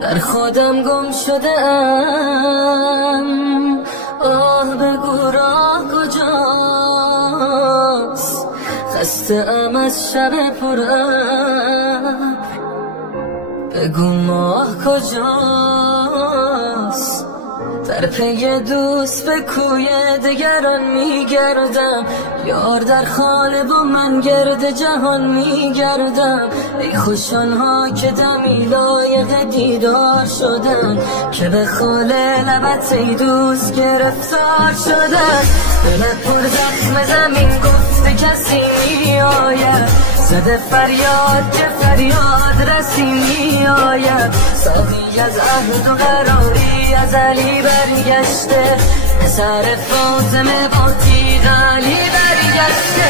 در خودم گم شده ام. آه بگو راه کجاست، خسته ام از شب پر ابر. بگو ماه کجاست، در پی دوست به کوی دگران میگردم. یار در خانه و من گرد جهان میگردم. ای خوش آنها که دمی لایق دیدار شدن، که به خال لبت ای دوست گرفتار شدن. دل پر زخم زمین گفته کسی میآید، زده فریاد که فریاد رسی میآید. ساقی از عهد و قراری از علی برگشته، پسر فاطمه با تیغ علی برگشته.